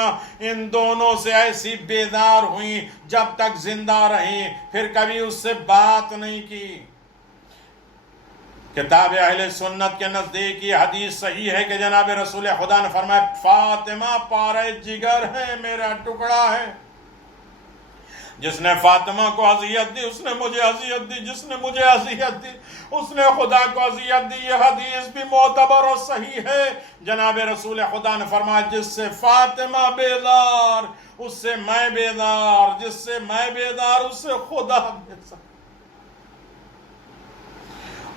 ان دونوں سے ایسی بیزار ہوئی، جب تک زندہ رہیں پھر کبھی اس سے بات نہیں کی۔ کتاب اہل سنت کے نزدیک یہ حدیث صحیح ہے کہ جناب رسول خدا نے فرمایا، فاطمہ پارے جگر ہے، میرا ٹکڑا ہے۔ جس نے فاطمہ کو اذیت دی اس نے مجھے اذیت دی، جس نے مجھے اذیت دی اس نے خدا کو اذیت دی۔ یہ حدیث بھی معتبر اور صحیح ہے۔ جناب رسول خدا نے فرمایا جس سے فاطمہ بیدار اس سے میں بیدار، جس سے میں بیدار اس سے خدا بیدار۔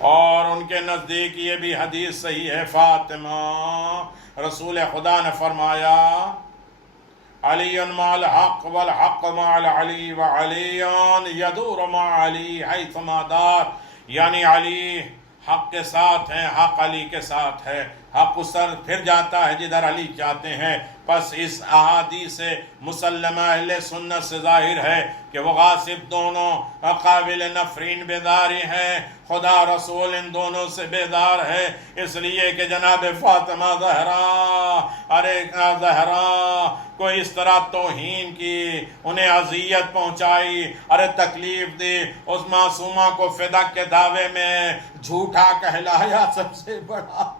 اور ان کے نزدیک یہ بھی حدیث صحیح ہے، فاطمہ رسول خدا نے فرمایا علی مع الحق والحق مع العلی وعلی یدور مع علی حیثما دار، یعنی علی حق کے ساتھ ہیں، حق علی کے ساتھ ہے، حق اس طرح پھر جاتا ہے جدھر علی چاہتے ہیں۔ پس اس احادیث مسلمہ اہل سنت سے ظاہر ہے کہ وہ غاصب دونوں قابل نفرین بیداری ہیں، خدا رسول ان دونوں سے بیدار ہے، اس لیے کہ جناب فاطمہ زہرا، ارے زہرا کو اس طرح توہین کی، انہیں اذیت پہنچائی، ارے تکلیف دی، اس معصومہ کو فدق کے دعوے میں جھوٹا کہلایا۔ سب سے بڑا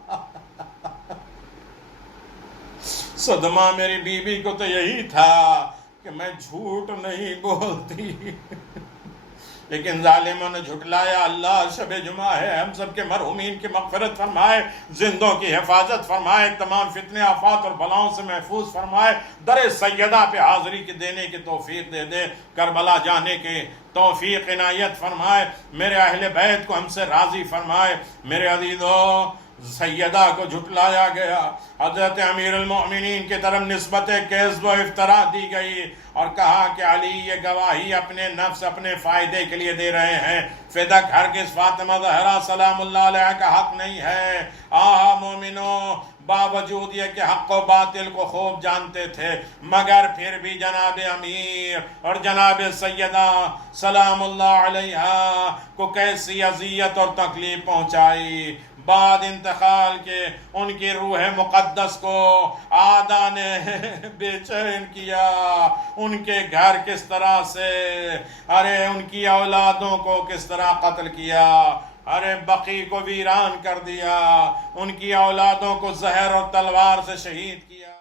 صدمہ میری بیوی کو تو یہی تھا کہ میں جھوٹ نہیں بولتی، لیکن ظالموں نے جھٹلایا۔ اللہ شب جمعہ ہے، ہم سب کے مرحومین کی مغفرت فرمائے، زندوں کی حفاظت فرمائے، تمام فتنے آفات اور بلاؤں سے محفوظ فرمائے، در سیدہ پہ حاضری کی دینے کی توفیق دے دے، کربلا جانے کی توفیق عنایت فرمائے، میرے اہل بیت کو ہم سے راضی فرمائے۔ میرے عزیزو، سیدہ کو جھٹلایا گیا، حضرت امیر المؤمنین کی طرف نسبت کذب و افتراء دی گئی اور کہا کہ علی یہ گواہی اپنے نفس اپنے فائدے کے لیے دے رہے ہیں، فدق ہرگز فاطمہ زہرا سلام اللہ علیہ کا حق نہیں ہے۔ آہا مومنو، باوجود یہ کہ حق و باطل کو خوب جانتے تھے، مگر پھر بھی جناب امیر اور جناب سیدہ سلام اللہ علیہ کو کیسی اذیت اور تکلیف پہنچائی۔ بعد انتقال کے ان کی روح مقدس کو آدھا نے بے چین کیا، ان کے گھر کس طرح سے، ارے ان کی اولادوں کو کس طرح قتل کیا، ارے بقی کو ویران کر دیا، ان کی اولادوں کو زہر اور تلوار سے شہید کیا۔